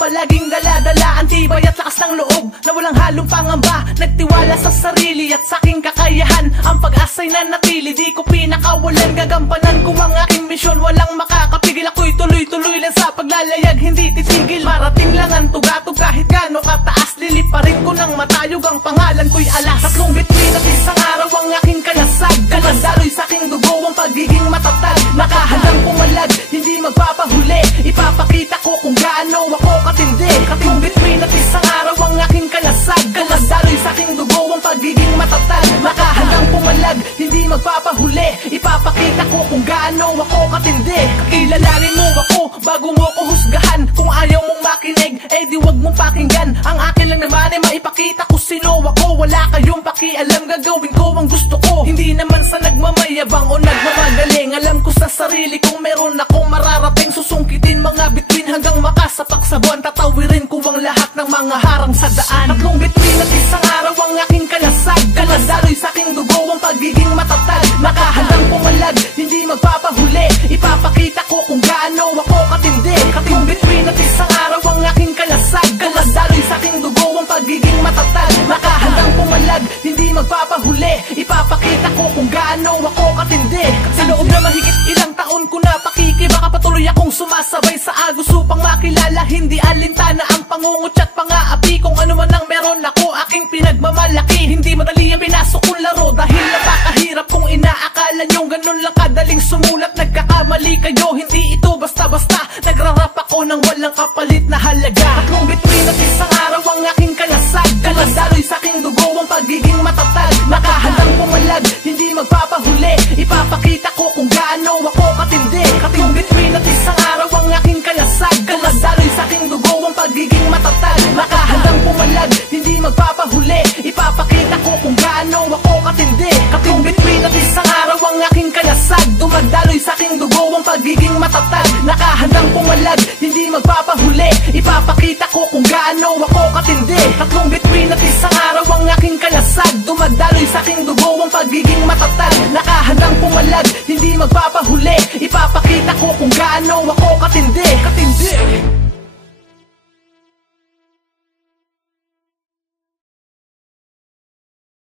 palaging dala-dala ang tibay at lakas ng loob na walang halong pangamba. Nagtiwala sa sarili at sa aking kakayahan. Ang pag-asa'y nanatili, di ko pinakawalan. Gagampanan ko ang aking misyon, walang makakapigil. Ako'y tuloy-tuloy lang sa paglalayag, hindi titigil. Marating lang ang tugatog kahit gaano kataas. Liliparin ko ng matayog, ang pangalan ko'y alas. Tatlong bituin at isang araw ang aking kalasag. Kalasaloy sa aking dugo ang pagiging matatag. Nakahandang pumalag, hindi magpapahuli. Ipapakita ko kung gaano ako katindi. Tatlong bituin at isang araw ang aking kalasag. Kalasaloy sa aking dugo ang pagiging matatag. Nakahandang pumalag, hindi magpapahuli. Ipapakita ko kung gaano ako katindi. Kakilalanin mo ako bago mo ko husgahan. Kung ayaw mong makinig, eh di wag mong pakinggan. Ang akin lang naman ay maipakita ko sino ako. Wala kayong pakialam, gagawin ko ang gusto ko. Hindi naman sa nagmamayabang o nagmamagaling. Alam ko sa sarili kung meron akong mararating. Susungkitin mga bituin hanggang makasapak sa buwan. Tatawirin ko ang lahat ng mga harang sa daan. Tatlong bituin at isang araw ang aking kalasag. Kalasaloy sa aking dugo ang pagiging matatag. Nakahandang pumalag, hindi magpapahuli. Ipapakita ko kung gaano ako katindi. Tatlong bituin at isang araw ang aking kalasag. Kalasaloy sa aking dugo ang pagiging matatag. Nakahandang pumalag, hindi magpapahuli. Ipapakita ko kung gaano ako katindi. Sa loob na mahigit ilang taon ko na pakikibaka, patuloy akong sumasabay sa agos upang makilala. Hindi alintana ang pangungot at pang-aapi. Kung ano man ang meron ako, aking pinagmamalaki. Hindi madali ang pinasok kong laro dahil napakahirap. Kung inaakala nyong ganun lang kadaling sumulat, nagkakamali kayo. Hindi ito basta-basta, nagrarap ako ng walang kapalit na halaga. Tatlong bituin at isang araw ang aking kalasag. Kalasaloy sa aking dugo ang pagiging matatag. Nakahandang pumalag, hindi magpapahuli. Ipapakita ko kung gaano ako katindi. Tatlong bituin at isang araw ang aking kalasag. Kalasaloy sa aking dugo ang pagiging matatag. Nakahandang pumalag, hindi magpapahuli. Ipapakita ko kung gaano ako katindi. Tatlong bituin at isang araw ang aking kalasag. Dumadaloy sa aking dugo ang pagiging matatag. Nakahandang pumalag, hindi magpapahuli. Ipapakita ko kung gaano ako katindi. Tatlong bituin at isang araw ang aking kalasag. Dumadaloy sa aking dugo ang pagiging matatag. Nakahandang pumalag, hindi magpapahuli. Ipapakita ko kung gaano ako katindi.